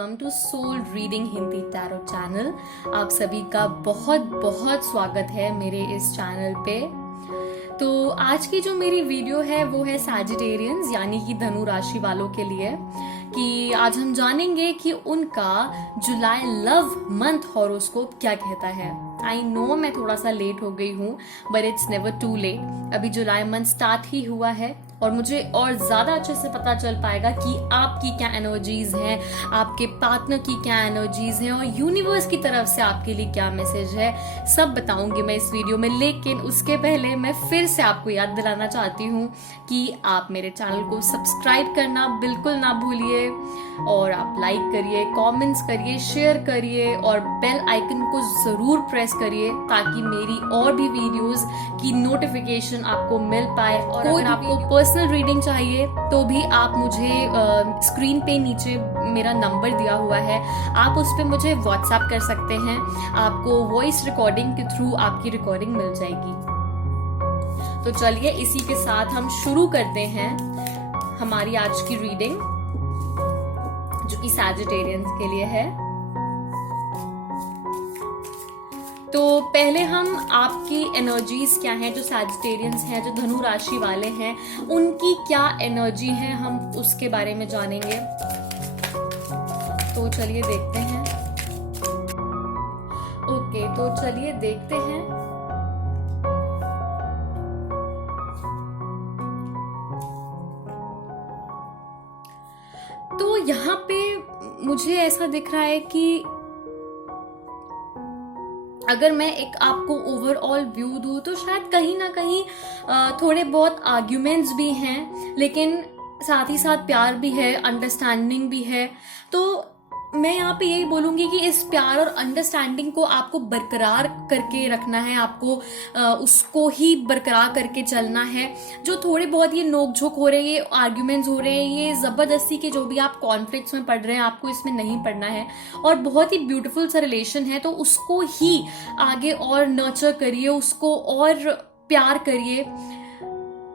Welcome to soul reading Hindi tarot channel. आप सभी का बहुत बहुत स्वागत है मेरे इस चैनल पे। तो आज की जो मेरी वीडियो है वो है सैजिटेरियंस यानी कि धनु राशि वालों के लिए, कि आज हम जानेंगे कि उनका जुलाई लव मंथ हॉरोस्कोप क्या कहता है। आई नो मैं थोड़ा सा लेट हो गई हूँ, but it's never too late. अभी जुलाई मंथ स्टार्ट ही हुआ है और मुझे और ज्यादा अच्छे से पता चल पाएगा कि आपकी क्या एनर्जीज हैं, आपके पार्टनर की क्या एनर्जीज हैं और यूनिवर्स की तरफ से आपके लिए क्या मैसेज है, सब बताऊंगी मैं इस वीडियो में। लेकिन उसके पहले मैं फिर से आपको याद दिलाना चाहती हूँ कि आप मेरे चैनल को सब्सक्राइब करना बिल्कुल ना भूलिए और आप लाइक करिए, कमेंट्स करिए, शेयर करिए और बेल आइकन को जरूर प्रेस करिए ताकि मेरी और भी वीडियोस की नोटिफिकेशन आपको मिल पाए। और अगर आपको पर्सनल रीडिंग चाहिए तो भी आप मुझे स्क्रीन पे नीचे मेरा नंबर दिया हुआ है, आप उस पर मुझे व्हाट्सएप कर सकते हैं। आपको वॉइस रिकॉर्डिंग के थ्रू आपकी रिकॉर्डिंग मिल जाएगी। तो चलिए इसी के साथ हम शुरू करते हैं हमारी आज की रीडिंग, जो कि सैजिटेरियंस के लिए है। तो पहले हम आपकी एनर्जीज क्या हैं, जो सैजिटेरियंस हैं, जो धनु राशि वाले हैं, उनकी क्या एनर्जी है, हम उसके बारे में जानेंगे। तो चलिए देखते हैं। ओके, तो चलिए देखते हैं। तो यहाँ पे मुझे ऐसा दिख रहा है कि अगर मैं एक आपको ओवरऑल व्यू दूं तो शायद कहीं ना कहीं थोड़े बहुत आर्ग्यूमेंट्स भी हैं, लेकिन साथ ही साथ प्यार भी है, अंडरस्टैंडिंग भी है। तो मैं यहाँ पे यही बोलूंगी कि इस प्यार और अंडरस्टैंडिंग को आपको बरकरार करके रखना है, आपको उसको ही बरकरार करके चलना है। जो थोड़े बहुत ये नोकझोंक हो रहे हैं, ये आर्ग्यूमेंट्स हो रहे हैं, ये जबरदस्ती के जो भी आप कॉन्फ्लिक्ट्स में पड़ रहे हैं, आपको इसमें नहीं पड़ना है। और बहुत ही ब्यूटीफुल सा रिलेशन है तो उसको ही आगे और नर्चर करिए, उसको और प्यार करिए।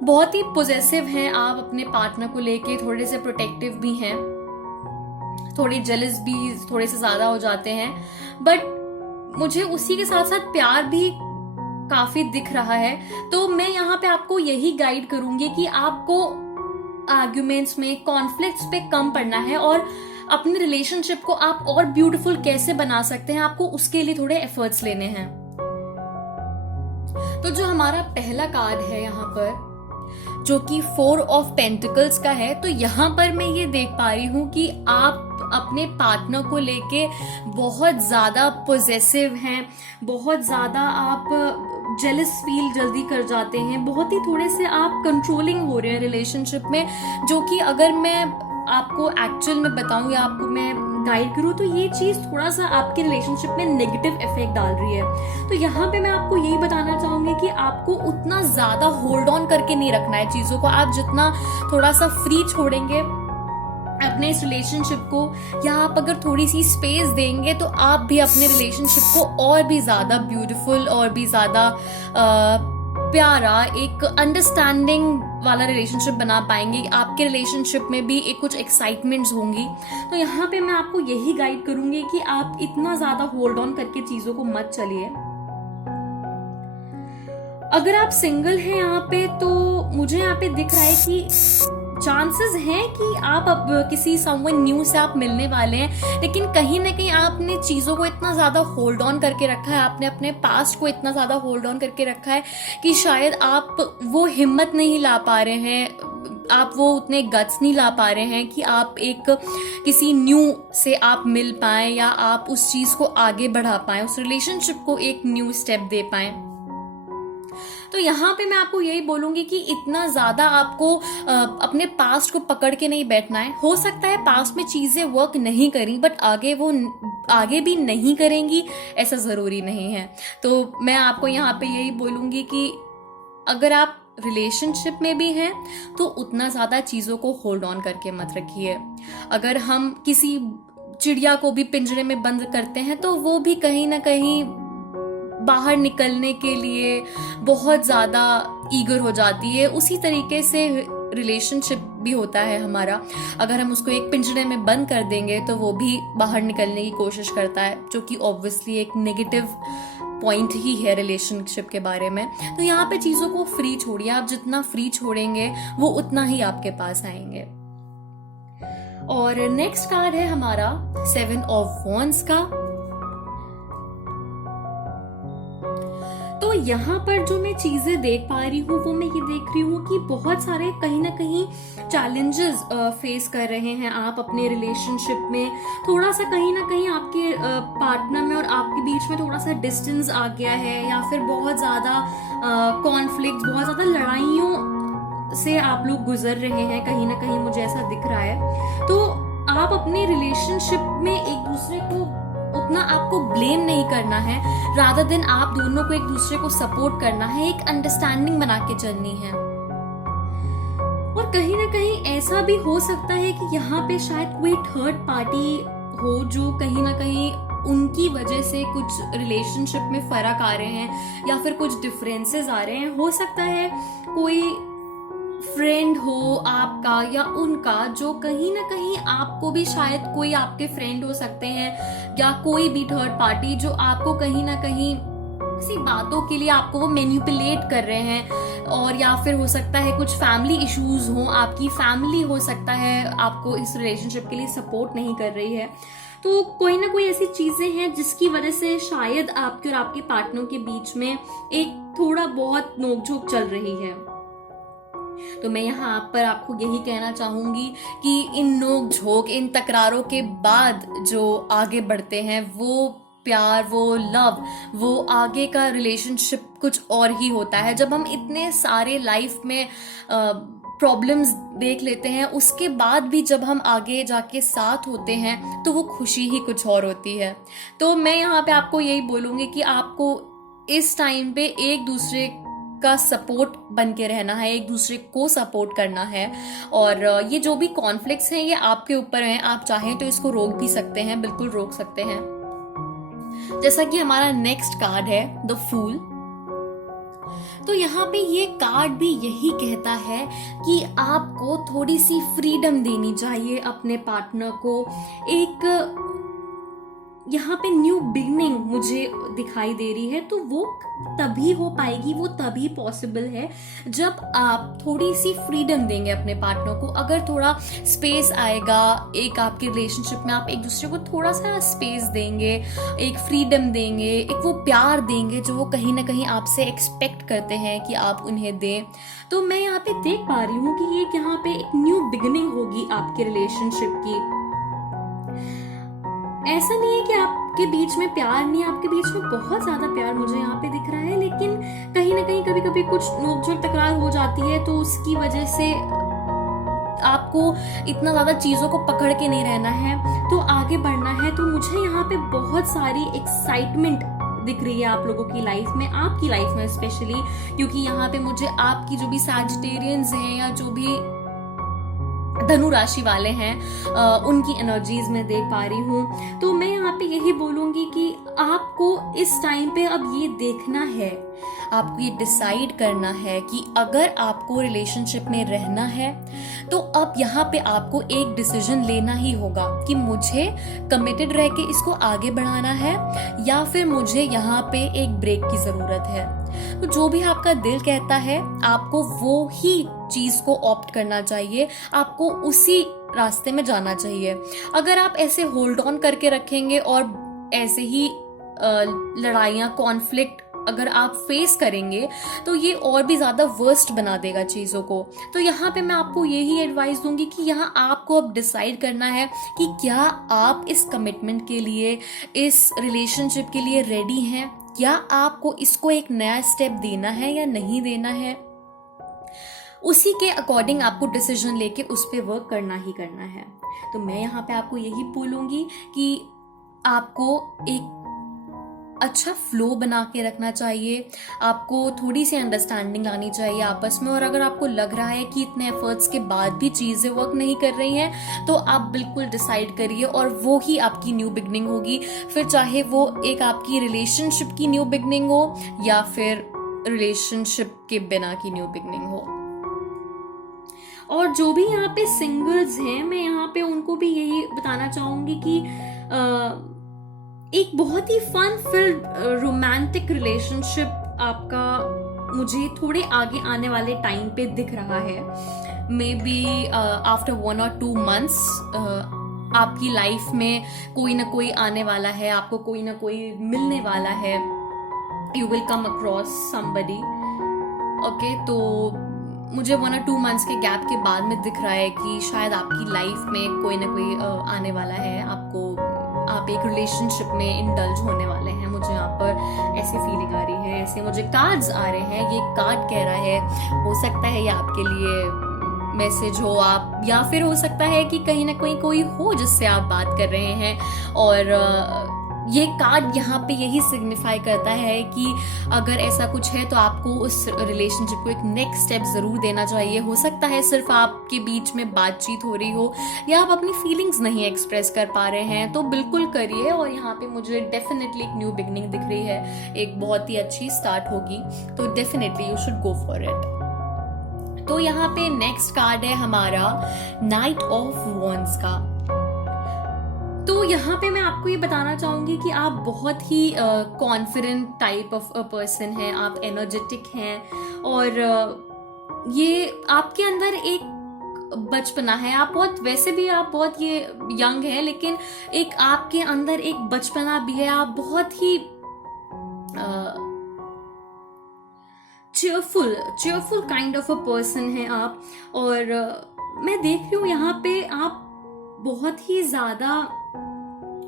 बहुत ही पॉजेसिव हैं आप अपने पार्टनर को लेके, थोड़े से प्रोटेक्टिव भी हैं, थोड़े जेलस भी थोड़े से ज्यादा हो जाते हैं, बट मुझे उसी के साथ साथ प्यार भी काफी दिख रहा है। तो मैं यहाँ पे आपको यही गाइड करूंगी कि आपको आर्ग्यूमेंट्स में, कॉन्फ्लिक्ट्स पे कम पड़ना है और अपने रिलेशनशिप को आप और ब्यूटीफुल कैसे बना सकते हैं, आपको उसके लिए थोड़े एफर्ट्स लेने हैं। तो जो हमारा पहला कार्ड है यहाँ पर, जो कि 4 ऑफ पेंटिकल्स का है, तो यहाँ पर मैं ये देख पा रही हूँ कि आप अपने पार्टनर को लेके बहुत ज्यादा पॉजेसिव हैं, बहुत ज्यादा आप जेलस फील जल्दी कर जाते हैं, बहुत ही थोड़े से आप कंट्रोलिंग हो रहे हैं रिलेशनशिप में, जो कि अगर मैं आपको एक्चुअल में बताऊं या आपको मैं गाइड करूं तो ये चीज थोड़ा सा आपके रिलेशनशिप में नेगेटिव इफेक्ट डाल रही है। तो यहाँ पे मैं आपको यही बताना चाहूंगी कि आपको उतना ज्यादा होल्ड ऑन करके नहीं रखना है चीजों को। आप जितना थोड़ा सा फ्री छोड़ेंगे अपने इस रिलेशनशिप को, या आप अगर थोड़ी सी स्पेस देंगे तो आप भी अपने रिलेशनशिप को और भी ज्यादा ब्यूटीफुल और भी ज्यादा प्यारा, एक अंडरस्टैंडिंग वाला रिलेशनशिप बना पाएंगे। आपके रिलेशनशिप में भी एक कुछ एक्साइटमेंट्स होंगी। तो यहाँ पे मैं आपको यही गाइड करूंगी कि आप इतना ज्यादा होल्ड ऑन करके चीजों को मत चलिए। अगर आप सिंगल हैं यहाँ पे, तो मुझे यहाँ पे दिख रहा है कि चांसेस हैं कि आप अब किसी समवन न्यू से आप मिलने वाले हैं, लेकिन कहीं ना कहीं आपने चीजों को इतना ज्यादा होल्ड ऑन करके रखा है, आपने अपने पास्ट को इतना ज्यादा होल्ड ऑन करके रखा है कि शायद आप वो हिम्मत नहीं ला पा रहे हैं, आप वो उतने गट्स नहीं ला पा रहे हैं कि आप एक किसी न्यू से आप मिल पाएं या आप उस चीज को आगे बढ़ा पाएं, उस रिलेशनशिप को एक न्यू स्टेप दे पाएं। तो यहाँ पे मैं आपको यही बोलूंगी कि इतना ज्यादा आपको अपने पास्ट को पकड़ के नहीं बैठना है। हो सकता है पास्ट में चीजें वर्क नहीं करी, बट आगे भी नहीं करेंगी, ऐसा जरूरी नहीं है। तो मैं आपको यहाँ पे यही बोलूंगी कि अगर आप रिलेशनशिप में भी हैं तो उतना ज्यादा चीजों को होल्ड ऑन करके मत रखिए। अगर हम किसी चिड़िया को भी पिंजरे में बंद करते हैं तो वो भी कहीं ना कहीं बाहर निकलने के लिए बहुत ज्यादा ईगर हो जाती है। उसी तरीके से रिलेशनशिप भी होता है हमारा, अगर हम उसको एक पिंजरे में बंद कर देंगे तो वो भी बाहर निकलने की कोशिश करता है, जो कि ऑब्वियसली एक नेगेटिव पॉइंट ही है रिलेशनशिप के बारे में। तो यहाँ पे चीज़ों को फ्री छोड़िए, आप जितना फ्री छोड़ेंगे वो उतना ही आपके पास आएंगे। और नेक्स्ट कार्ड है हमारा 7 ऑफ वॉन्ड्स का। तो यहाँ पर जो मैं चीजें देख पा रही हूँ वो मैं ये देख रही हूँ कि बहुत सारे कहीं ना कहीं चैलेंजेस फेस कर रहे हैं आप अपने रिलेशनशिप में। थोड़ा सा कहीं ना कहीं आपके पार्टनर में और आपके बीच में थोड़ा सा डिस्टेंस आ गया है, या फिर बहुत ज्यादा कॉन्फ्लिक्ट, बहुत ज्यादा लड़ाइयों से आप लोग गुजर रहे हैं, कहीं ना कहीं मुझे ऐसा दिख रहा है। तो आप अपने रिलेशनशिप में एक दूसरे को उतना आपको ब्लेम नहीं करना है, रादर देन आप दोनों को एक दूसरे को सपोर्ट करना है, एक अंडरस्टैंडिंग बना के चलनी है। और कहीं ना कहीं ऐसा भी हो सकता है कि यहाँ पे शायद कोई थर्ड पार्टी हो जो कहीं ना कहीं उनकी वजह से कुछ रिलेशनशिप में फर्क आ रहे हैं या फिर कुछ डिफरेंसेस आ रहे हैं। हो सकता है कोई फ्रेंड हो आपका या उनका, जो कहीं ना कहीं आपको भी, शायद कोई आपके फ्रेंड हो सकते हैं या कोई भी थर्ड पार्टी जो आपको कहीं ना कहीं किसी बातों के लिए आपको वो मैनिपुलेट कर रहे हैं। और या फिर हो सकता है कुछ फैमिली इश्यूज हो, आपकी फैमिली हो सकता है आपको इस रिलेशनशिप के लिए सपोर्ट नहीं कर रही है। तो कोई ना कोई ऐसी चीजें हैं जिसकी वजह से शायद आपके और आपके पार्टनर के बीच में एक थोड़ा बहुत नोकझोंक चल रही है। तो मैं यहाँ पर आपको यही कहना चाहूंगी कि इन नोक झोंक, इन तकरारों के बाद जो आगे बढ़ते हैं वो प्यार, वो लव, वो आगे का रिलेशनशिप कुछ और ही होता है। जब हम इतने सारे लाइफ में प्रॉब्लम्स देख लेते हैं, उसके बाद भी जब हम आगे जाके साथ होते हैं तो वो खुशी ही कुछ और होती है। तो मैं यहाँ पे आपको यही बोलूंगी कि आपको इस टाइम पे एक दूसरे का सपोर्ट बन के रहना है, एक दूसरे को सपोर्ट करना है। और ये जो भी कॉन्फ्लिक्ट्स हैं ये आपके ऊपर हैं, आप चाहें तो इसको रोक भी सकते हैं, बिल्कुल रोक सकते हैं। जैसा कि हमारा नेक्स्ट कार्ड है द फूल। तो यहाँ पे ये कार्ड भी यही कहता है कि आपको थोड़ी सी फ्रीडम देनी चाहिए अपने पार्टनर को। एक यहाँ पे न्यू बिगनिंग मुझे दिखाई दे रही है, तो वो तभी हो पाएगी, वो तभी पॉसिबल है जब आप थोड़ी सी फ्रीडम देंगे अपने पार्टनर को। अगर थोड़ा स्पेस आएगा एक आपके रिलेशनशिप में, आप एक दूसरे को थोड़ा सा स्पेस देंगे, एक फ्रीडम देंगे, एक वो प्यार देंगे जो वो कहीं ना कहीं आपसे एक्सपेक्ट करते हैं कि आप उन्हें दें, तो मैं यहाँ पे देख पा रही हूँ कि ये यहाँ पे एक न्यू बिगनिंग होगी आपके रिलेशनशिप की। ऐसा नहीं है कि आपके बीच में प्यार नहीं है, आपके बीच में बहुत ज्यादा प्यार मुझे यहाँ पे दिख रहा है, लेकिन कहीं ना कहीं कभी कभी कुछ नोकझोंक तकरार हो जाती है, तो उसकी वजह से आपको इतना ज्यादा चीजों को पकड़ के नहीं रहना है, तो आगे बढ़ना है। तो मुझे यहाँ पे बहुत सारी एक्साइटमेंट दिख रही है आप लोगों की लाइफ में, आपकी लाइफ में स्पेशली, क्योंकि यहाँ पे मुझे आपकी जो भी सैजिटेरियंस हैं या जो भी धनु राशि वाले हैं उनकी एनर्जीज में देख पा रही हूँ। तो मैं यहाँ पे यही बोलूंगी कि आपको इस टाइम पे अब ये देखना है, आपको ये डिसाइड करना है कि अगर आपको रिलेशनशिप में रहना है तो अब यहाँ पे आपको एक डिसीजन लेना ही होगा कि मुझे कमिटेड रह के इसको आगे बढ़ाना है या फिर मुझे यहाँ पे एक ब्रेक की जरूरत है। तो जो भी आपका दिल कहता है आपको वो ही चीज को ऑप्ट करना चाहिए, आपको उसी रास्ते में जाना चाहिए। अगर आप ऐसे होल्ड ऑन करके रखेंगे और ऐसे ही लड़ाइयाँ, कॉन्फ्लिक्ट अगर आप फेस करेंगे तो ये और भी ज्यादा वर्स्ट बना देगा चीजों को। तो यहाँ पे मैं आपको यही एडवाइस दूंगी कि यहाँ आपको अब डिसाइड करना है कि क्या आप इस कमिटमेंट के लिए, इस रिलेशनशिप के लिए रेडी हैं, क्या आपको इसको एक नया स्टेप देना है या नहीं देना है। उसी के अकॉर्डिंग आपको डिसीजन लेके उस पे वर्क करना ही करना है। तो मैं यहाँ पे आपको यही बोलूंगी कि आपको एक अच्छा फ्लो बना के रखना चाहिए, आपको थोड़ी सी अंडरस्टैंडिंग लानी चाहिए आपस में। और अगर आपको लग रहा है कि इतने एफर्ट्स के बाद भी चीजें वर्क नहीं कर रही हैं तो आप बिल्कुल डिसाइड करिए और वो ही आपकी न्यू बिगनिंग होगी। फिर चाहे वो एक आपकी रिलेशनशिप की न्यू बिगनिंग हो या फिर रिलेशनशिप के बिना की न्यू बिगनिंग हो। और जो भी यहाँ पे सिंगल्स हैं, मैं यहाँ पे उनको भी यही बताना चाहूंगी कि एक बहुत ही फन फिल्ड रोमांटिक रिलेशनशिप आपका मुझे थोड़े आगे आने वाले टाइम पे दिख रहा है। May be after 1 or 2 months आपकी लाइफ में कोई ना कोई आने वाला है, आपको कोई ना कोई मिलने वाला है। You will come across somebody. Okay, तो मुझे 1 or 2 months के गैप के बाद में दिख रहा है कि शायद आपकी लाइफ में कोई ना कोई आने वाला है, आप एक रिलेशनशिप में इंडल्ज होने वाले हैं। मुझे यहाँ पर ऐसी फीलिंग आ रही है, ऐसे मुझे कार्ड्स आ रहे हैं। ये कार्ड कह रहा है, हो सकता है ये आपके लिए मैसेज हो, आप या फिर हो सकता है कि कहीं ना कहीं कोई हो जिससे आप बात कर रहे हैं। और ये कार्ड यहाँ पे यही सिग्निफाई करता है कि अगर ऐसा कुछ है तो आपको उस रिलेशनशिप को एक नेक्स्ट स्टेप जरूर देना चाहिए। हो सकता है सिर्फ आपके बीच में बातचीत हो रही हो या आप अपनी फीलिंग्स नहीं एक्सप्रेस कर पा रहे हैं, तो बिल्कुल करिए। और यहाँ पे मुझे डेफिनेटली एक न्यू बिगनिंग दिख रही है, एक बहुत ही अच्छी स्टार्ट होगी, तो definitely you should go for it. तो यहाँ पे नेक्स्ट कार्ड है हमारा नाइट ऑफ वॉन्ड्स का। तो यहाँ पे मैं आपको ये बताना चाहूंगी कि आप बहुत ही कॉन्फिडेंट टाइप ऑफ पर्सन हैं, आप एनर्जेटिक हैं और ये आपके अंदर एक बचपना है। आप बहुत, वैसे भी आप बहुत ये यंग है, लेकिन एक आपके अंदर एक बचपना भी है। आप बहुत ही cheerful kind of a person है आप। और मैं देख रही हूँ यहाँ पे आप बहुत ही ज्यादा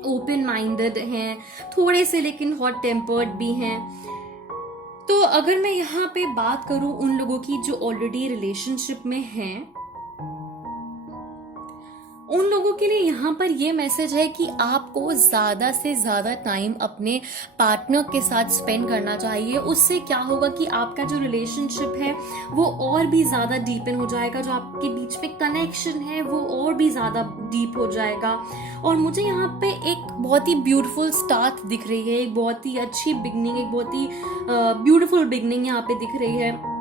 ओपन माइंडेड हैं, थोड़े से लेकिन हॉट टेम्पर्ड भी हैं। तो अगर मैं यहाँ पे बात करूं उन लोगों की जो ऑलरेडी रिलेशनशिप में हैं, उन लोगों के लिए यहाँ पर ये मैसेज है कि आपको ज्यादा से ज्यादा टाइम अपने पार्टनर के साथ स्पेंड करना चाहिए। उससे क्या होगा कि आपका जो रिलेशनशिप है वो और भी ज्यादा डीपन हो जाएगा, जो आपके बीच में कनेक्शन है वो और भी ज्यादा डीप हो जाएगा। और मुझे यहाँ पे एक बहुत ही ब्यूटीफुल स्टार्ट दिख रही है, एक बहुत ही अच्छी बिगनिंग, एक बहुत ही ब्यूटीफुल बिगनिंग यहाँ पे दिख रही है।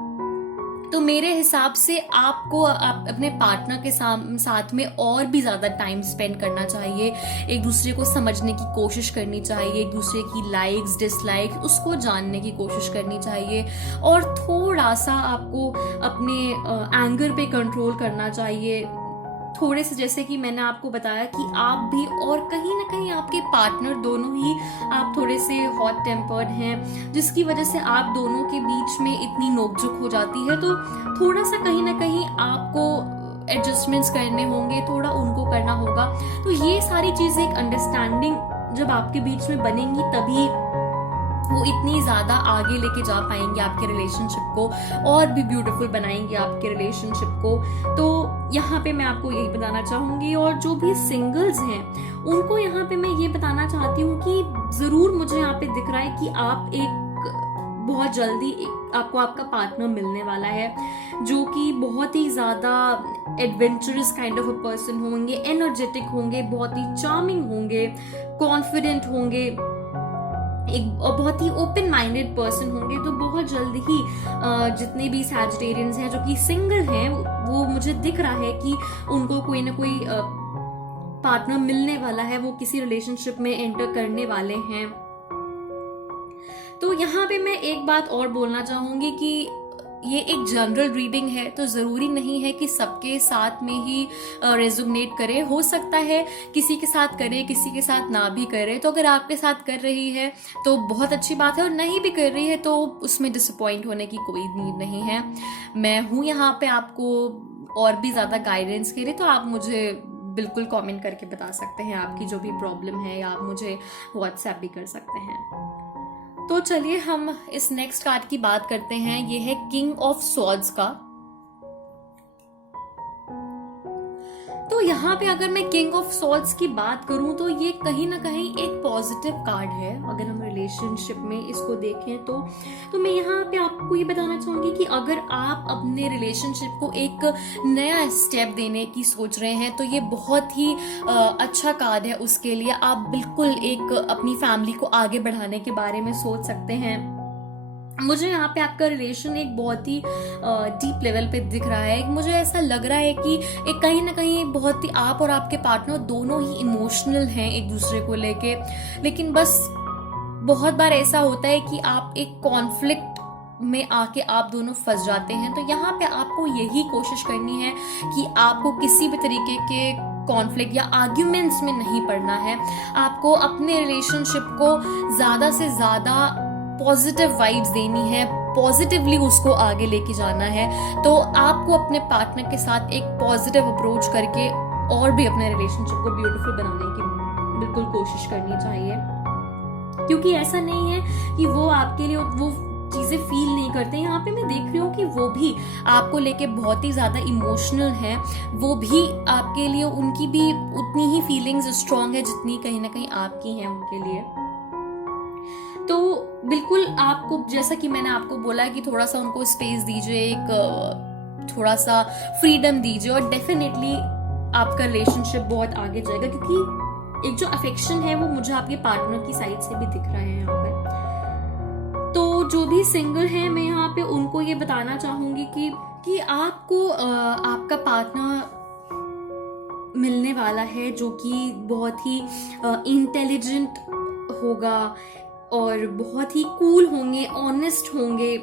तो मेरे हिसाब से आपको अपने पार्टनर के साथ में और भी ज्यादा टाइम स्पेंड करना चाहिए, एक दूसरे को समझने की कोशिश करनी चाहिए, एक दूसरे की लाइक्स डिसलाइक्स उसको जानने की कोशिश करनी चाहिए। और थोड़ा सा आपको अपने एंगर पे कंट्रोल करना चाहिए, थोड़े से, जैसे कि मैंने आपको बताया कि आप भी और कहीं ना कहीं आपके पार्टनर दोनों ही आप थोड़े से हॉट टेम्पर्ड हैं, जिसकी वजह से आप दोनों के बीच में इतनी नोकझोंक हो जाती है। तो थोड़ा सा कहीं ना कहीं आपको एडजस्टमेंट्स करने होंगे, थोड़ा उनको करना होगा। तो ये सारी चीजें एक अंडरस्टैंडिंग जब आपके बीच में बनेंगी तभी वो इतनी ज्यादा आगे लेके जा पाएंगे आपके रिलेशनशिप को, और भी ब्यूटीफुल बनाएंगे आपके रिलेशनशिप को। तो यहाँ पे मैं आपको यही बताना चाहूंगी। और जो भी सिंगल्स हैं उनको यहाँ पे मैं ये बताना चाहती हूँ कि जरूर मुझे यहाँ पे दिख रहा है कि आप एक बहुत जल्दी आपको आपका पार्टनर मिलने वाला है, जो कि बहुत ही ज्यादा adventurous kind of a person होंगे, एनर्जेटिक होंगे, बहुत ही चार्मिंग होंगे, कॉन्फिडेंट होंगे, एक बहुत ही ओपन माइंडेड पर्सन होंगे। तो बहुत जल्दी ही जितने भी सैजिटेरियंस हैं जो कि सिंगल हैं, वो मुझे दिख रहा है कि उनको कोई ना कोई पार्टनर मिलने वाला है, वो किसी रिलेशनशिप में एंटर करने वाले हैं। तो यहाँ पे मैं एक बात और बोलना चाहूंगी कि ये एक जनरल रीडिंग है, तो जरूरी नहीं है कि सबके साथ में ही रेजोनेट करे। हो सकता है किसी के साथ करे, किसी के साथ ना भी करे। तो अगर आपके साथ कर रही है तो बहुत अच्छी बात है, और नहीं भी कर रही है तो उसमें डिसअपॉइंट होने की कोई नीड नहीं है। मैं हूं यहाँ पे आपको और भी ज्यादा गाइडेंस के लिए, तो आप मुझे बिल्कुल कमेंट करके बता सकते हैं आपकी जो भी प्रॉब्लम है, या आप मुझे व्हाट्सएप भी कर सकते हैं। तो चलिए हम इस नेक्स्ट कार्ड की बात करते हैं। ये है किंग ऑफ स्वॉर्ड्स का। तो यहाँ पे अगर मैं किंग ऑफ स्वॉर्ड्स की बात करूं तो ये कहीं ना कहीं एक पॉजिटिव कार्ड है। अगर हम रिलेशनशिप में इसको देखें तो मैं यहाँ पे आपको ये बताना चाहूंगी कि अगर आप अपने रिलेशनशिप को एक नया स्टेप देने की सोच रहे हैं तो ये बहुत ही अच्छा कार्ड है उसके लिए। आप बिल्कुल एक अपनी फैमिली को आगे बढ़ाने के बारे में सोच सकते हैं। मुझे यहाँ पे आपका रिलेशन एक बहुत ही डीप लेवल पे दिख रहा है। मुझे ऐसा लग रहा है कि एक कहीं ना कहीं बहुत ही आप और आपके पार्टनर दोनों ही इमोशनल हैं एक दूसरे को लेके, लेकिन बस बहुत बार ऐसा होता है कि आप एक कॉन्फ्लिक्ट में आके आप दोनों फंस जाते हैं। तो यहाँ पे आपको यही कोशिश करनी है कि आपको किसी भी तरीके के कॉन्फ्लिक्ट या आर्ग्यूमेंट्स में नहीं पड़ना है। आपको अपने रिलेशनशिप को ज्यादा से ज्यादा पॉजिटिव वाइब्स देनी है, पॉजिटिवली उसको आगे लेके जाना है। तो आपको अपने पार्टनर के साथ एक पॉजिटिव अप्रोच करके और भी अपने रिलेशनशिप को ब्यूटीफुल बनाने की बिल्कुल कोशिश करनी चाहिए, क्योंकि ऐसा नहीं है कि वो आपके लिए वो चीजें फील नहीं करते। यहाँ पे मैं देख रही हूँ कि वो भी आपको लेके बहुत ही ज्यादा इमोशनल हैं, वो भी आपके लिए, उनकी भी उतनी ही फीलिंग्स स्ट्रांग है जितनी कहीं ना कहीं आपकी हैं उनके लिए। तो बिल्कुल आपको, जैसा कि मैंने आपको बोला कि थोड़ा सा उनको स्पेस दीजिए, एक थोड़ा सा फ्रीडम दीजिए, और डेफिनेटली आपका रिलेशनशिप बहुत आगे जाएगा, क्योंकि एक जो अफेक्शन है वो मुझे आपके पार्टनर की साइड से भी दिख रहा है यहाँ पे। तो जो भी सिंगल है, मैं यहाँ पे उनको ये बताना चाहूंगी कि आपको आपका पार्टनर मिलने वाला है जो कि बहुत ही इंटेलिजेंट होगा और बहुत ही कूल होंगे, ऑनेस्ट होंगे,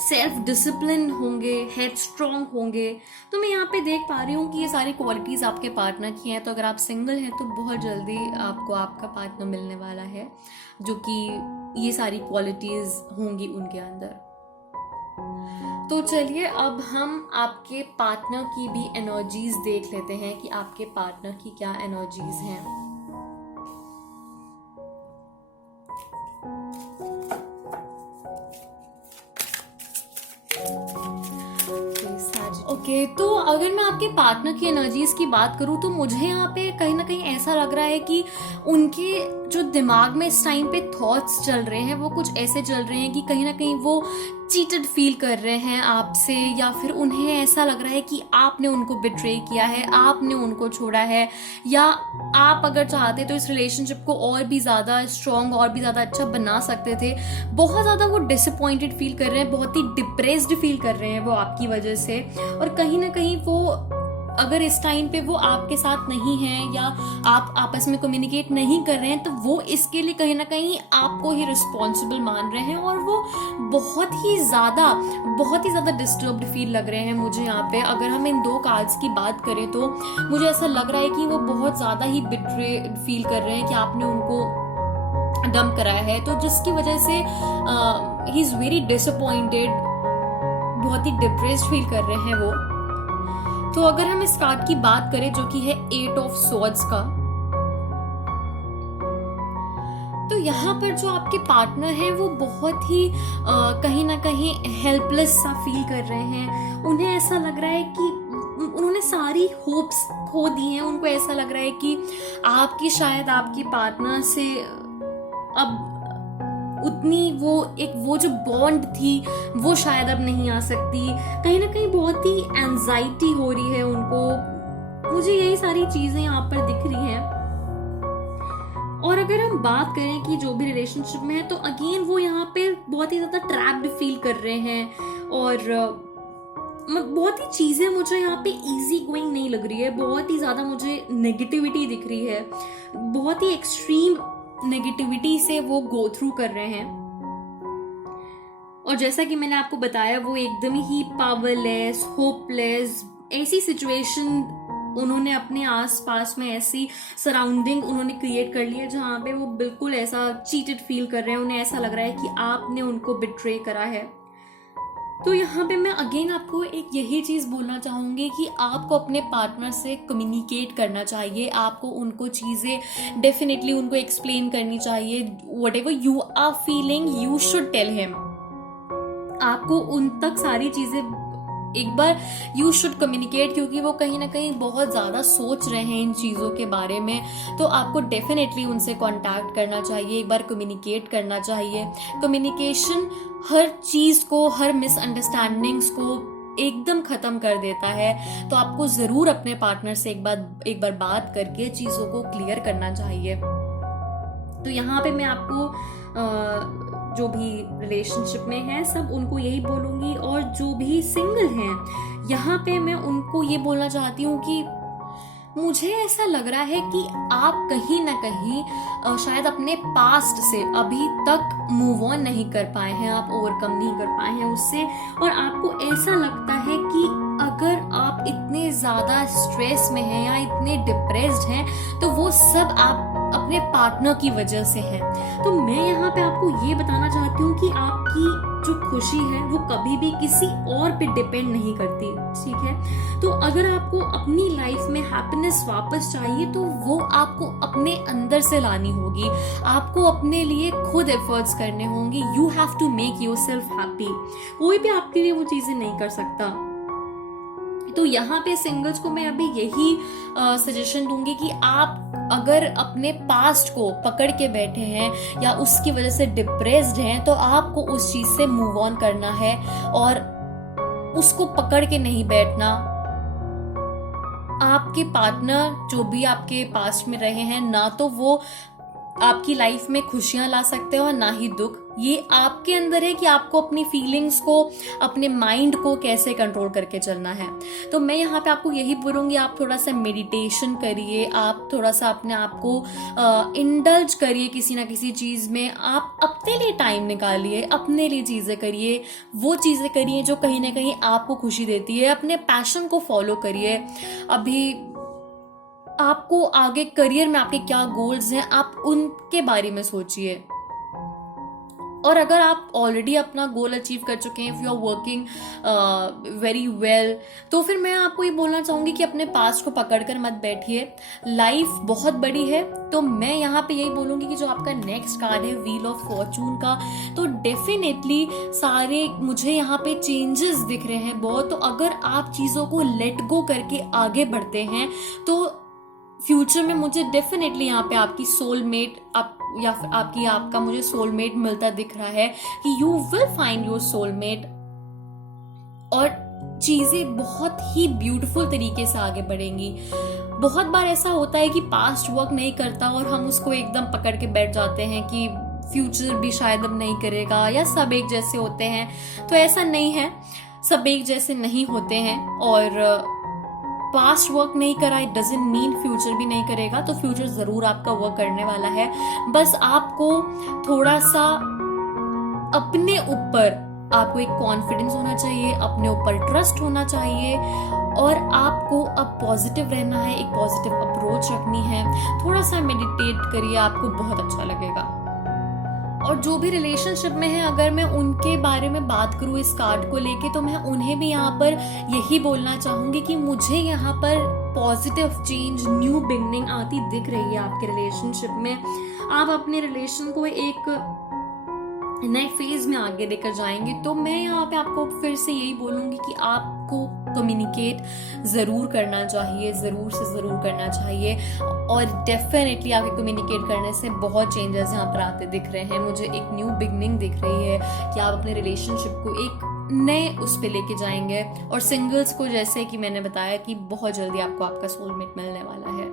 सेल्फ डिसिप्लिन होंगे, हेड स्ट्रॉन्ग होंगे। तो मैं यहाँ पे देख पा रही हूँ कि ये सारी क्वालिटीज आपके पार्टनर की हैं। तो अगर आप सिंगल हैं तो बहुत जल्दी आपको आपका पार्टनर मिलने वाला है जो कि ये सारी क्वालिटीज होंगी उनके अंदर। तो चलिए अब हम आपके पार्टनर की भी एनर्जीज देख लेते हैं कि आपके पार्टनर की क्या एनर्जीज हैं। ओके, तो अगर मैं आपके पार्टनर की एनर्जीज की बात करूं तो मुझे यहाँ पे कहीं ना कहीं ऐसा लग रहा है कि उनके जो दिमाग में इस टाइम पे थॉट्स चल रहे हैं वो कुछ ऐसे चल रहे हैं कि कहीं ना कहीं वो चीटेड फील कर रहे हैं आपसे, या फिर उन्हें ऐसा लग रहा है कि आपने उनको बिट्रे किया है, आपने उनको छोड़ा है, या आप अगर चाहते तो इस रिलेशनशिप को और भी ज्यादा स्ट्रॉन्ग और भी ज्यादा अच्छा बना सकते थे। बहुत ज्यादा वो डिसअपॉइंटेड फील कर रहे हैं, बहुत ही डिप्रेस्ड फील कर रहे हैं वो आपकी वजह से। और कहीं ना कहीं वो अगर इस टाइम पे वो आपके साथ नहीं है या आप आपस में कम्युनिकेट नहीं कर रहे हैं तो वो इसके लिए कहीं ना कहीं आपको ही रिस्पॉन्सिबल मान रहे हैं, और वो बहुत ही ज्यादा डिस्टर्ब्ड फील लग रहे हैं मुझे यहाँ पे। अगर हम इन दो कार्ड्स की बात करें तो मुझे ऐसा लग रहा है कि वो बहुत ज्यादा ही बिट्रे फील कर रहे हैं कि आपने उनको डंप कराया है, तो जिसकी वजह से ही इज वेरी डिसअपॉइंटेड, बहुत ही डिप्रेस्ड फील कर रहे हैं वो। तो अगर हम इस कार्ड की बात करें जो कि है 8 ऑफ स्वॉर्ड्स का, तो यहाँ पर जो आपके पार्टनर है वो बहुत ही कहीं ना कहीं हेल्पलेस सा फील कर रहे हैं। उन्हें ऐसा लग रहा है कि उन्होंने सारी होप्स खो दी हैं। उनको ऐसा लग रहा है कि आपकी शायद आपके पार्टनर से अब उतनी वो जो बॉन्ड थी वो शायद अब नहीं आ सकती। कहीं ना कहीं बहुत ही एंजाइटी हो रही है उनको। मुझे यही सारी चीजें यहाँ पर दिख रही हैं। और अगर हम बात करें कि जो भी रिलेशनशिप में है तो अगेन वो यहाँ पे बहुत ही ज्यादा ट्रैप्ड फील कर रहे हैं, और बहुत ही चीजें मुझे यहाँ पे इजी गोइंग नहीं लग रही है। बहुत ही ज्यादा मुझे नेगेटिविटी दिख रही है, बहुत ही एक्सट्रीम नेगेटिविटी से वो गो थ्रू कर रहे हैं। और जैसा कि मैंने आपको बताया वो एकदम ही पावरलेस, होपलेस, ऐसी सिचुएशन उन्होंने अपने आसपास में, ऐसी सराउंडिंग उन्होंने क्रिएट कर ली है जहां पे वो बिल्कुल ऐसा चीटेड फील कर रहे हैं। उन्हें ऐसा लग रहा है कि आपने उनको बिट्रे करा है। तो यहाँ पे मैं अगेन आपको एक यही चीज बोलना चाहूंगी कि आपको अपने पार्टनर से कम्युनिकेट करना चाहिए। आपको उनको चीजें डेफिनेटली उनको एक्सप्लेन करनी चाहिए। Whatever you are feeling you should tell him. आपको उन तक सारी चीजें एक बार यू शुड कम्युनिकेट, क्योंकि वो कहीं ना कहीं बहुत ज्यादा सोच रहे हैं इन चीजों के बारे में। तो आपको डेफिनेटली उनसे कांटेक्ट करना चाहिए, एक बार कम्युनिकेट करना चाहिए। कम्युनिकेशन हर चीज को, हर मिसअंडरस्टैंडिंग्स को एकदम खत्म कर देता है। तो आपको जरूर अपने पार्टनर से एक बार बात करके चीजों को क्लियर करना चाहिए। तो यहाँ पे मैं आपको जो भी रिलेशनशिप में है सब उनको यही बोलूंगी, और जो भी सिंगल हैं यहाँ पे मैं उनको ये बोलना चाहती हूँ कि मुझे ऐसा लग रहा है कि आप कहीं ना कहीं शायद अपने पास्ट से अभी तक मूव ऑन नहीं कर पाए हैं, आप ओवरकम नहीं कर पाए हैं उससे, और आपको ऐसा लगता है कि अगर आप इतने ज्यादा स्ट्रेस में हैं या इतने डिप्रेस्ड हैं तो वो सब आप अपने पार्टनर की वजह से है। तो मैं यहाँ पे आपको ये बताना चाहती हूँ कि आपकी जो खुशी है वो कभी भी किसी और पे डिपेंड नहीं करती, ठीक है। तो अगर आपको अपनी लाइफ में हैप्पीनेस वापस चाहिए तो वो आपको अपने अंदर से लानी होगी, आपको अपने लिए खुद एफर्ट्स करने होंगे। You have to make yourself happy, कोई भी आपके लिए वो चीजें नहीं कर सकता। तो यहाँ पे सिंगल्स को मैं अभी यही सजेशन दूंगी कि आप अगर अपने पास्ट को पकड़ के बैठे हैं या उसकी वजह से डिप्रेस्ड हैं तो आपको उस चीज से मूव ऑन करना है और उसको पकड़ के नहीं बैठना। आपके पार्टनर जो भी आपके पास्ट में रहे हैं, ना तो वो आपकी लाइफ में खुशियां ला सकते हो और ना ही दुख। ये आपके अंदर है कि आपको अपनी फीलिंग्स को, अपने माइंड को कैसे कंट्रोल करके चलना है। तो मैं यहाँ पे आपको यही बोलूंगी, आप थोड़ा सा मेडिटेशन करिए, आप थोड़ा सा अपने आप को इंडल्ज करिए किसी ना किसी चीज में, आप अपने लिए टाइम निकालिए, अपने लिए चीजें करिए, वो चीजें करिए जो कहीं ना कहीं आपको खुशी देती है, अपने पैशन को फॉलो करिए। अभी आपको आगे करियर में आपके क्या गोल्स हैं, आप उनके बारे में सोचिए। और अगर आप ऑलरेडी अपना गोल अचीव कर चुके हैं, if you are working very well, तो फिर मैं आपको ये बोलना चाहूंगी कि अपने पास्ट को पकड़कर मत बैठिए। लाइफ बहुत बड़ी है। तो मैं यहाँ पे यही बोलूंगी कि जो आपका नेक्स्ट कार्ड है व्हील ऑफ फॉर्चून का, तो डेफिनेटली सारे मुझे यहाँ पे चेंजेस दिख रहे हैं बहुत। तो अगर आप चीजों को लेट गो करके आगे बढ़ते हैं तो फ्यूचर में मुझे डेफिनेटली यहाँ पे आपकी सोलमेट या फिर आपका मुझे सोलमेट मिलता दिख रहा है कि you will find your soulmate, और चीजें बहुत ही ब्यूटीफुल तरीके से आगे बढ़ेंगी। बहुत बार ऐसा होता है कि पास्ट वर्क नहीं करता और हम उसको एकदम पकड़ के बैठ जाते हैं कि फ्यूचर भी शायद अब नहीं करेगा या सब एक जैसे होते हैं। तो ऐसा नहीं है, सब एक जैसे नहीं होते हैं, और पास्ट वर्क नहीं करा इट डजंट मीन फ्यूचर भी नहीं करेगा। तो फ्यूचर जरूर आपका वर्क करने वाला है। बस आपको थोड़ा सा अपने ऊपर, आपको एक कॉन्फिडेंस होना चाहिए, अपने ऊपर ट्रस्ट होना चाहिए, और आपको अब पॉजिटिव रहना है, एक पॉजिटिव अप्रोच रखनी है। थोड़ा सा मेडिटेट करिए, आपको बहुत अच्छा लगेगा। और जो भी रिलेशनशिप में है, अगर मैं उनके बारे में बात करूं इस कार्ड को लेके, तो मैं उन्हें भी यहाँ पर यही बोलना चाहूंगी कि मुझे यहाँ पर पॉजिटिव चेंज, न्यू बिगनिंग आती दिख रही है आपके रिलेशनशिप में। आप अपने रिलेशन को एक नए फेज में आगे लेकर जाएंगे। तो मैं यहाँ पे आपको फिर से यही बोलूंगी कि आपको कम्युनिकेट जरूर करना चाहिए, जरूर से जरूर करना चाहिए, और डेफिनेटली आपके कम्युनिकेट करने से बहुत चेंजेस यहाँ पर आते दिख रहे हैं। मुझे एक न्यू बिगनिंग दिख रही है कि आप अपने रिलेशनशिप को एक नए उस पे लेके जाएंगे। और सिंगल्स को, जैसे कि मैंने बताया, कि बहुत जल्दी आपको आपका सोलमेट मिलने वाला है।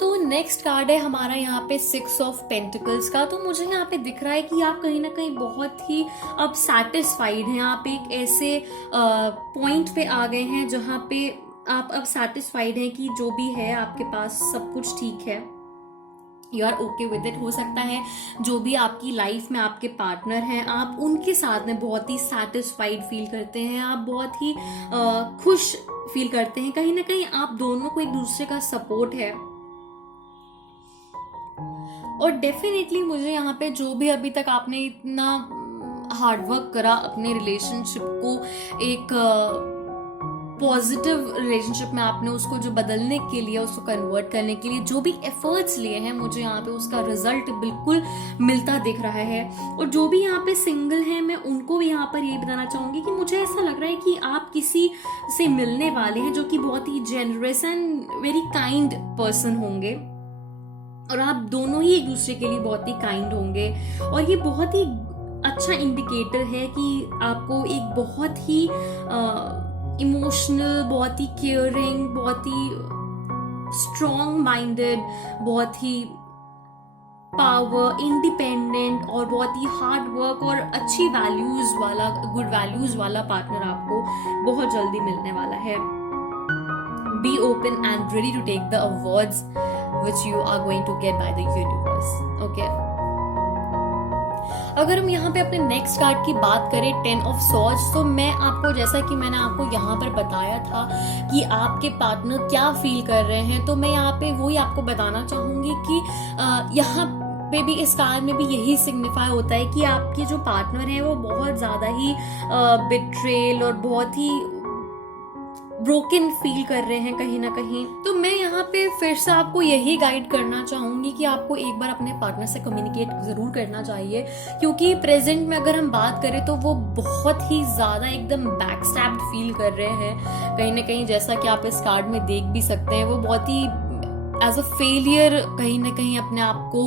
तो नेक्स्ट कार्ड है हमारा यहाँ पे 6 ऑफ पेंटिकल्स का। तो मुझे यहाँ पे दिख रहा है कि आप कहीं ना कहीं बहुत ही अब सैटिस्फाइड हैं। आप एक ऐसे पॉइंट पे आ गए हैं जहाँ पे आप अब सैटिस्फाइड हैं कि जो भी है आपके पास सब कुछ ठीक है, you are okay with it. हो सकता है जो भी आपकी लाइफ में आपके पार्टनर हैं, आप उनके साथ में बहुत ही सैटिस्फाइड फील करते हैं, आप बहुत ही खुश फील करते हैं। कहीं ना कहीं आप दोनों को एक दूसरे का सपोर्ट है। और डेफिनेटली मुझे यहाँ पे जो भी अभी तक आपने इतना हार्डवर्क करा अपने रिलेशनशिप को एक पॉजिटिव रिलेशनशिप में, आपने उसको जो बदलने के लिए, उसको कन्वर्ट करने के लिए जो भी एफर्ट्स लिए हैं, मुझे यहाँ पे उसका रिजल्ट बिल्कुल मिलता दिख रहा है। और जो भी यहाँ पे सिंगल हैं, मैं उनको भी यहाँ पर यही बताना चाहूंगी कि मुझे ऐसा लग रहा है कि आप किसी से मिलने वाले हैं जो कि बहुत ही generous and very kind person होंगे, और आप दोनों ही एक दूसरे के लिए बहुत ही काइंड होंगे। और ये बहुत ही अच्छा इंडिकेटर है कि आपको एक बहुत ही इमोशनल, बहुत ही केयरिंग, बहुत ही स्ट्रॉन्ग माइंडेड, बहुत ही पावर, इंडिपेंडेंट और बहुत ही हार्ड वर्क और अच्छी वैल्यूज वाला, गुड वैल्यूज वाला पार्टनर आपको बहुत जल्दी मिलने वाला है. Be open and ready to take the awards which you are going to get by the universe. Okay. अगर हम यहाँ पे अपने नेक्स्ट कार्ड की बात करें 10 ऑफ सॉर्ड्स, तो मैं आपको, जैसा कि मैंने आपको यहाँ पर बताया था कि आपके पार्टनर क्या फील कर रहे हैं, तो मैं यहाँ पे वही आपको बताना चाहूंगी कि यहाँ पे भी इस कार्ड में भी यही सिग्निफाई होता है कि आपके जो पार्टनर है वो बहुत ज्यादा ही बिट्रेल और बहुत ही ब्रोकन फील कर रहे हैं कहीं ना कहीं. तो मैं यहाँ पे फिर से आपको यही गाइड करना चाहूंगी कि आपको एक बार अपने पार्टनर से कम्युनिकेट जरूर करना चाहिए, क्योंकि प्रेजेंट में अगर हम बात करें तो वो बहुत ही ज्यादा एकदम बैकस्टैब्ड फील कर रहे हैं कहीं ना कहीं. जैसा कि आप इस कार्ड में देख भी सकते हैं, वो बहुत ही एज अ फेलियर कहीं ना कहीं अपने आप को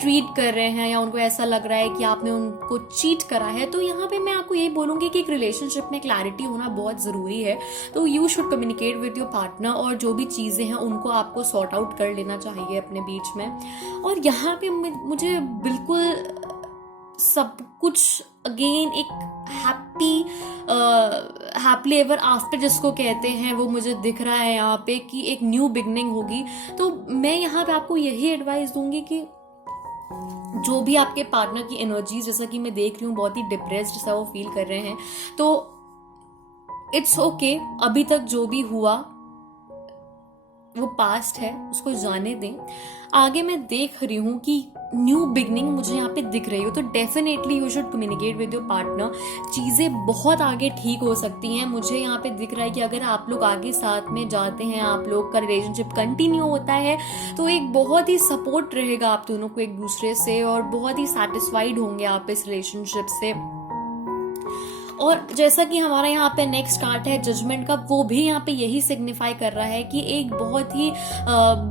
ट्रीट कर रहे हैं, या उनको ऐसा लग रहा है कि आपने उनको चीट करा है. तो यहाँ पे मैं आपको यही बोलूंगी कि एक रिलेशनशिप में क्लैरिटी होना बहुत जरूरी है. तो you should communicate with your partner, और जो भी चीजें हैं उनको आपको सॉर्ट आउट कर लेना चाहिए अपने बीच में. और यहाँ पे मुझे बिल्कुल सब कुछ अगेन एक हैप्पी एवर आफ्टर जिसको कहते हैं, वो मुझे दिख रहा है यहाँ पे कि एक न्यू बिगनिंग होगी. तो मैं यहाँ पे आपको यही एडवाइस दूंगी कि जो भी आपके पार्टनर की एनर्जीज, जैसा कि मैं देख रही हूँ बहुत ही डिप्रेस्ड सा वो फील कर रहे हैं, तो इट्स ओके. अभी तक जो भी हुआ वो पास्ट है, उसको जाने दें. आगे मैं देख रही हूँ कि न्यू बिगनिंग मुझे यहाँ पे दिख रही हो, तो definitely you should communicate with your partner. चीजें बहुत आगे ठीक हो सकती हैं. मुझे यहाँ पे दिख रहा है कि अगर आप लोग आगे साथ में जाते हैं, आप लोग का रिलेशनशिप कंटिन्यू होता है, तो एक बहुत ही सपोर्ट रहेगा आप दोनों को एक दूसरे से, और बहुत ही सेटिस्फाइड होंगे आप इस रिलेशनशिप से. और जैसा कि हमारा यहाँ पे नेक्स्ट कार्ड है जजमेंट का, वो भी यहाँ पे यही सिग्निफाई कर रहा है कि एक बहुत ही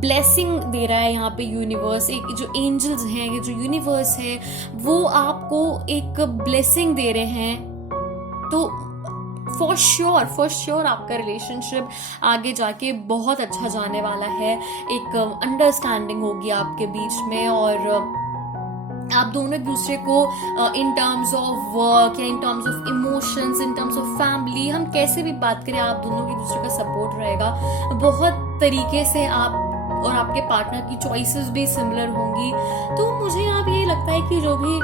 ब्लेसिंग दे रहा है यहाँ पे यूनिवर्स. एक जो एंजल्स हैं, ये जो यूनिवर्स है, वो आपको एक ब्लेसिंग दे रहे हैं. तो फॉर श्योर आपका रिलेशनशिप आगे जाके बहुत अच्छा जाने वाला है. एक अंडरस्टैंडिंग होगी आपके बीच में, और आप दोनों एक दूसरे को इन टर्म्स ऑफ वर्क या in terms of emotions, in terms of family, हम कैसे भी बात करें, आप दोनों के दूसरे का सपोर्ट रहेगा बहुत तरीके से. आप और आपके पार्टनर की चॉइसेस भी सिमिलर होंगी. तो मुझे यहाँ पे ये लगता है कि जो भी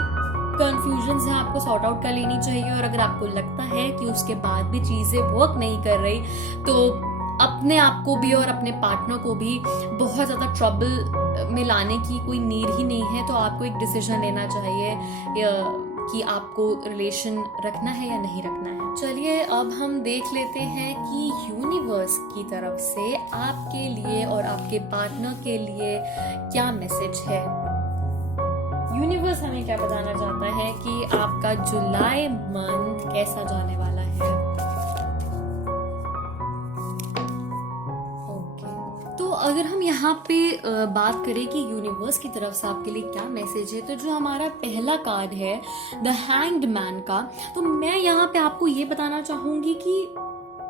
कंफ्यूजन्स हैं आपको सॉर्ट आउट कर लेनी चाहिए. और अगर आपको लगता है कि उसके बाद भी चीजें वर्क नहीं कर रही, तो अपने आप को भी और अपने पार्टनर को भी बहुत ज्यादा ट्रबल में लाने की कोई नीड ही नहीं है. तो आपको एक डिसीजन लेना चाहिए कि आपको रिलेशन रखना है या नहीं रखना है. चलिए अब हम देख लेते हैं कि यूनिवर्स की तरफ से आपके लिए और आपके पार्टनर के लिए क्या मैसेज है. यूनिवर्स हमें क्या बताना चाहता है कि आपका जुलाई मंथ कैसा जाने वाला है. अगर हम यहाँ पे बात करें कि यूनिवर्स की तरफ से आपके लिए क्या मैसेज है, तो जो हमारा पहला कार्ड है द हैंग्ड मैन का, तो मैं यहाँ पे आपको ये बताना चाहूंगी कि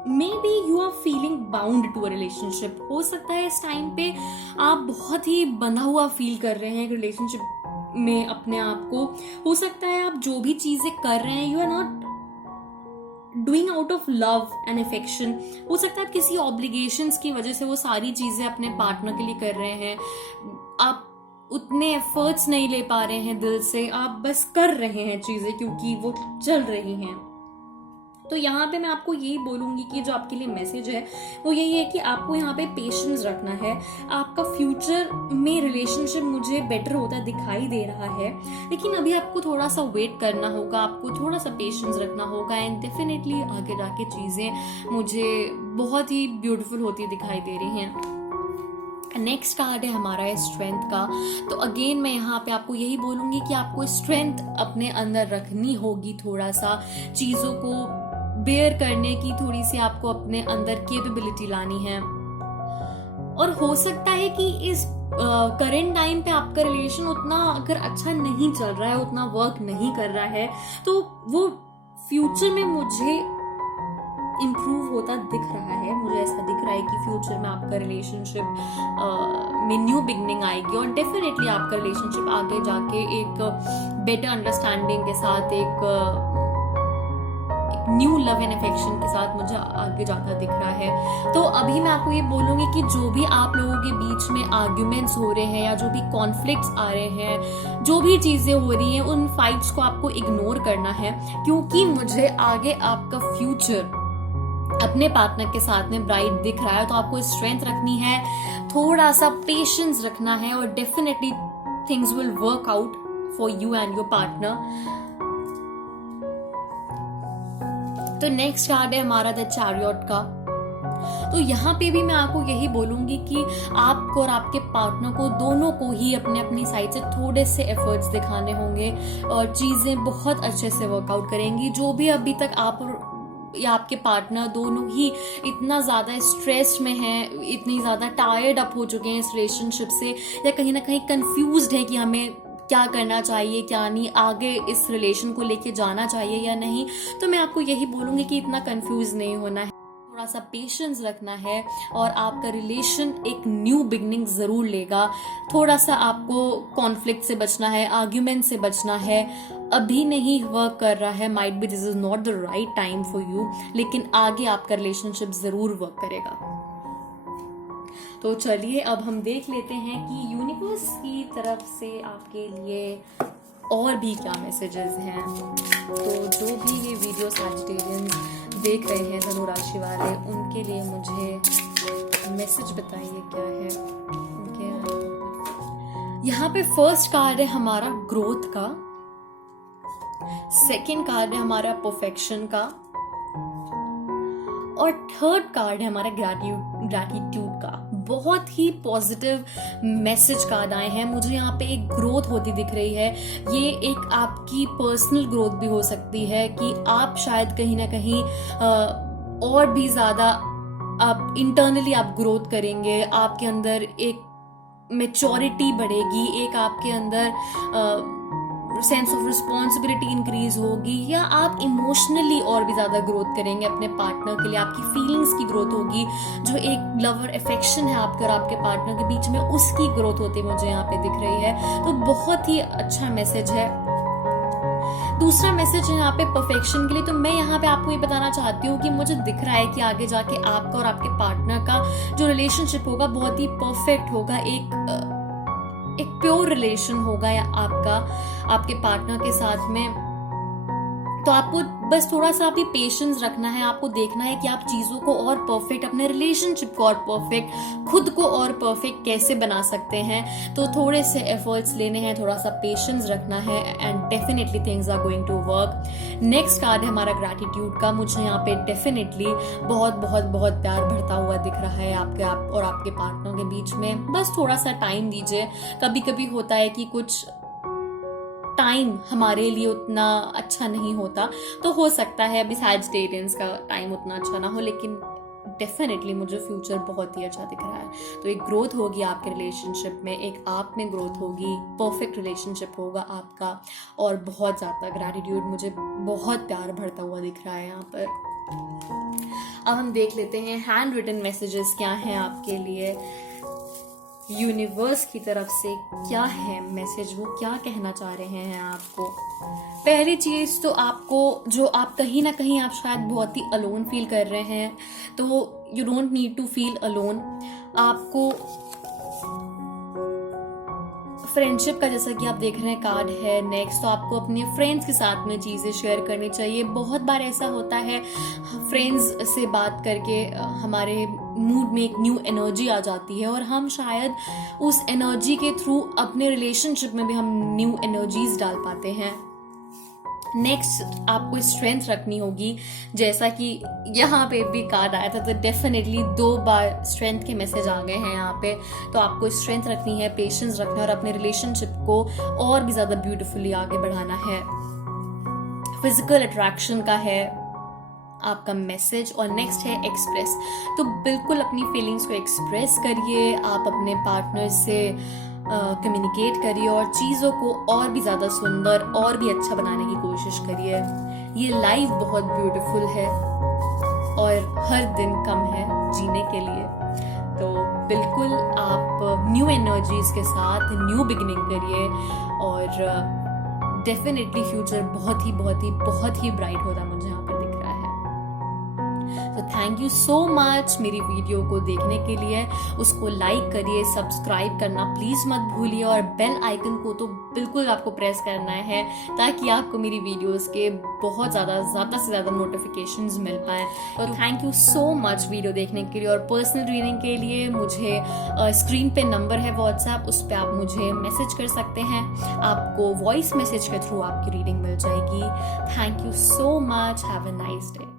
maybe you are feeling bound to a relationship. हो सकता है इस टाइम पे आप बहुत ही बंधा हुआ फील कर रहे हैं रिलेशनशिप में अपने आप को. हो सकता है आप जो भी चीजें कर रहे हैं, you are not doing out of love and affection. हो सकता है आप किसी ऑब्लिगेशंस की वजह से वो सारी चीजें अपने पार्टनर के लिए कर रहे हैं. आप उतने एफर्ट्स नहीं ले पा रहे हैं दिल से, आप बस कर रहे हैं चीजें क्योंकि वो चल रही हैं. तो यहाँ पे मैं आपको यही बोलूंगी कि जो आपके लिए मैसेज है वो यही है कि आपको यहाँ पे पेशेंस रखना है. आपका फ्यूचर में रिलेशनशिप मुझे बेटर होता दिखाई दे रहा है, लेकिन अभी आपको थोड़ा सा वेट करना होगा, आपको थोड़ा सा पेशेंस रखना होगा. एंड डेफिनेटली आगे जाके चीजें मुझे बहुत ही ब्यूटीफुल होती दिखाई दे रही हैं. नेक्स्ट कार्ड है हमारा स्ट्रेंथ का. तो अगेन मैं यहाँ पे आपको यही बोलूंगी कि आपको स्ट्रेंथ अपने अंदर रखनी होगी. थोड़ा सा चीजों को बेयर करने की थोड़ी सी आपको अपने अंदर कैपेबिलिटी लानी है. और हो सकता है कि इस करेंट टाइम पे आपका रिलेशन उतना अगर अच्छा नहीं चल रहा है, उतना वर्क नहीं कर रहा है, तो वो फ्यूचर में मुझे इम्प्रूव होता दिख रहा है। मुझे ऐसा दिख रहा है कि फ्यूचर में आपका रिलेशनशिप में न्यू बिगनिंग आएगी और डेफिनेटली आपका रिलेशनशिप आगे जाके एक बेटर अंडरस्टैंडिंग के साथ एक न्यू लव एंड अफेक्शन के साथ मुझे आगे जाता दिख रहा है। तो अभी मैं आपको ये बोलूंगी कि जो भी आप लोगों के बीच में आर्ग्यूमेंट्स हो रहे हैं या जो भी कॉन्फ्लिक्ट्स आ रहे हैं, जो भी चीजें हो रही हैं, उन फाइट्स को आपको इग्नोर करना है, क्योंकि मुझे आगे आपका फ्यूचर अपने पार्टनर के साथ में ब्राइट दिख रहा है। तो आपको स्ट्रेंथ रखनी है, थोड़ा सा पेशेंस रखना है और definitely things will work out for you and your partner. तो नेक्स्ट कार्ड है हमारा द चैरियट का। तो यहाँ पे भी मैं आपको यही बोलूंगी कि आपको और आपके पार्टनर को दोनों को ही अपने अपनी साइड से थोड़े से एफर्ट्स दिखाने होंगे और चीजें बहुत अच्छे से वर्कआउट करेंगी। जो भी अभी तक आप या आपके पार्टनर दोनों ही इतना ज्यादा स्ट्रेस में हैं, इतनी ज्यादा टायर्ड अप हो चुके हैं इस रिलेशनशिप से, या कहीं ना कहीं कंफ्यूज्ड है कि हमें क्या करना चाहिए क्या नहीं, आगे इस रिलेशन को लेके जाना चाहिए या नहीं, तो मैं आपको यही बोलूंगी कि इतना कंफ्यूज नहीं होना है, थोड़ा सा पेशेंस रखना है और आपका रिलेशन एक न्यू बिगनिंग जरूर लेगा। थोड़ा सा आपको कॉन्फ्लिक्ट से बचना है, आर्ग्यूमेंट से बचना है। अभी नहीं वर्क कर रहा है, might be this is not the right time for you, लेकिन आगे आपका रिलेशनशिप जरूर वर्क करेगा। तो चलिए अब हम देख लेते हैं कि यूनिवर्स की तरफ से आपके लिए और भी क्या मैसेजेस हैं। तो जो भी ये वीडियो सैजिटेरियंस देख रहे हैं, धनु राशि वाले, उनके लिए मुझे मैसेज बताइए क्या है उनके। यहाँ पे फर्स्ट कार्ड है हमारा ग्रोथ का, सेकंड कार्ड है हमारा परफेक्शन का और थर्ड कार्ड है हमारा ग्रैटिट्यूड का। बहुत ही पॉजिटिव मैसेज कार्ड आए हैं। मुझे यहाँ पे एक ग्रोथ होती दिख रही है। ये एक आपकी पर्सनल ग्रोथ भी हो सकती है कि आप शायद कहीं ना कहीं और भी ज्यादा आप इंटरनली आप ग्रोथ करेंगे, आपके अंदर एक मैच्योरिटी बढ़ेगी, एक आपके अंदर सेंस ऑफ रिस्पॉन्सिबिलिटी इंक्रीज होगी, या आप इमोशनली और भी ज्यादा ग्रोथ करेंगे अपने पार्टनर के लिए। आपकी फीलिंग्स की ग्रोथ होगी, जो एक लवर अफेक्शन है आपके और आपके पार्टनर के बीच में, उसकी ग्रोथ होती मुझे यहाँ पे दिख रही है। तो बहुत ही अच्छा मैसेज है। दूसरा मैसेज है यहाँ पे परफेक्शन के लिए। तो मैं यहाँ पे आपको ये बताना चाहती हूँ कि मुझे दिख रहा है कि आगे जाके आपका और आपके पार्टनर का जो रिलेशनशिप होगा बहुत ही परफेक्ट होगा, एक प्योर रिलेशन होगा या आपके पार्टनर के साथ में। तो आपको बस थोड़ा सा भी पेशेंस रखना है, आपको देखना है कि आप चीजों को और परफेक्ट, अपने रिलेशनशिप को और परफेक्ट, खुद को और परफेक्ट कैसे बना सकते हैं। तो थोड़े से एफर्ट्स लेने हैं, थोड़ा सा पेशेंस रखना है and definitely things are going to work. Next card है हमारा ग्रैटिट्यूड का। मुझे यहाँ पे डेफिनेटली बहुत बहुत बहुत प्यार भरता हुआ दिख रहा है आप और आपके पार्टनर के बीच में। बस थोड़ा सा टाइम दीजिए। कभी कभी होता है कि कुछ टाइम हमारे लिए उतना अच्छा नहीं होता, तो हो सकता है अभी सैजिटेरियंस का टाइम उतना अच्छा ना हो, लेकिन डेफिनेटली मुझे फ्यूचर बहुत ही अच्छा दिख रहा है। तो एक ग्रोथ होगी आपके रिलेशनशिप में, एक आप में ग्रोथ होगी, परफेक्ट रिलेशनशिप होगा आपका, और बहुत ज्यादा ग्रैटिट्यूड, मुझे बहुत प्यार भरता हुआ दिख रहा है यहाँ पर। अब हम देख लेते हैं हैंड रिटन मैसेजेस क्या हैं आपके लिए। यूनिवर्स की तरफ से क्या है मैसेज, वो क्या कहना चाह रहे हैं आपको। पहली चीज तो आपको, जो आप कहीं ना कहीं आप शायद बहुत ही अलोन फील कर रहे हैं, तो you don't need to feel alone. आपको फ्रेंडशिप का, जैसा कि आप देख रहे हैं कार्ड है नेक्स्ट, तो आपको अपने फ्रेंड्स के साथ में चीजें शेयर करनी चाहिए। बहुत बार ऐसा होता है फ्रेंड्स से बात करके हमारे मूड में एक न्यू एनर्जी आ जाती है और हम शायद उस एनर्जी के थ्रू अपने रिलेशनशिप में भी हम न्यू एनर्जीज डाल पाते हैं। नेक्स्ट आपको स्ट्रेंथ रखनी होगी, जैसा कि यहाँ पे भी कार्ड आया था, तो डेफिनेटली 2 बार स्ट्रेंथ के मैसेज आ गए हैं यहाँ पे। तो आपको स्ट्रेंथ रखनी है, पेशेंस रखना है और अपने रिलेशनशिप को और भी ज्यादा ब्यूटीफुली आगे बढ़ाना है। फिजिकल अट्रैक्शन का है आपका मैसेज। और नेक्स्ट है एक्सप्रेस। तो बिल्कुल अपनी फीलिंग्स को एक्सप्रेस करिए, आप अपने पार्टनर से कम्युनिकेट करिए और चीजों को और भी ज्यादा सुंदर और भी अच्छा बनाने की कोशिश करिए। ये लाइफ बहुत ब्यूटीफुल है। और हर दिन कम है जीने के लिए। तो बिल्कुल आप न्यू एनर्जीज के साथ न्यू बिगिनिंग करिए और डेफिनेटली फ्यूचर बहुत ही ब्राइट होता मुझे यहाँ पर दिख रहा है। तो थैंक यू सो मच मेरी वीडियो को देखने के लिए। उसको लाइक करिए, सब्सक्राइब करना प्लीज मत भूलिए और बेल आइकन को तो बिल्कुल आपको प्रेस करना है ताकि आपको मेरी वीडियोस के बहुत ज़्यादा से ज़्यादा नोटिफिकेशंस मिल पाए। तो thank you so much video देखने के लिए। और पर्सनल रीडिंग के लिए मुझे स्क्रीन पे नंबर है व्हाट्सएप, उस पर आप मुझे मैसेज कर सकते हैं। आपको वॉइस मैसेज के थ्रू आपकी रीडिंग मिल जाएगी। Thank you so much, have a nice day.